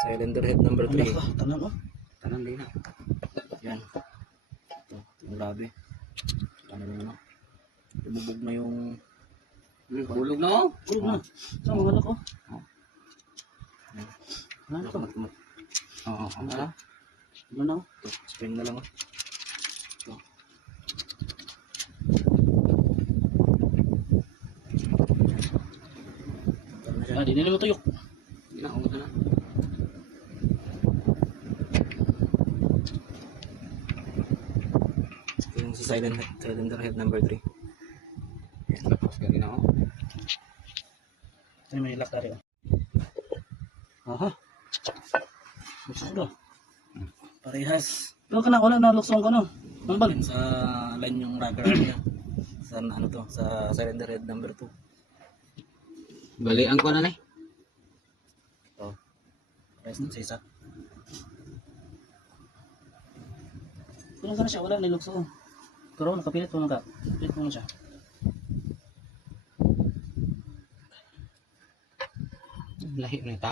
Cylinder head number 3. Tanan oh. Tanan din na. Yan. Ito, grabe. Ano na. Bubog na yung Hulog na oh. Hulog na. Sa mga anak oh. Ano to? Oo, Ano na oh? ito, spring na lang oh. Ito. Ah, di nila matuyok. Hindi na, umuto na. Ito yung sa cylinder head number 3. Tapos ganina oh. Ay, may lock na rin. Aha. Gusto. Parehas. Pero ka na, wala na luksong ka na. Ang bag. Sa line yung rocker niya. Sa ano to, sa cylinder head number 2. Balian ko na na eh. Ito. Parehas na sa isa. Tulong ka na siya, wala na luksong. Pero nakapilit mo na ka. Pilit mo na siya. Lahi na yung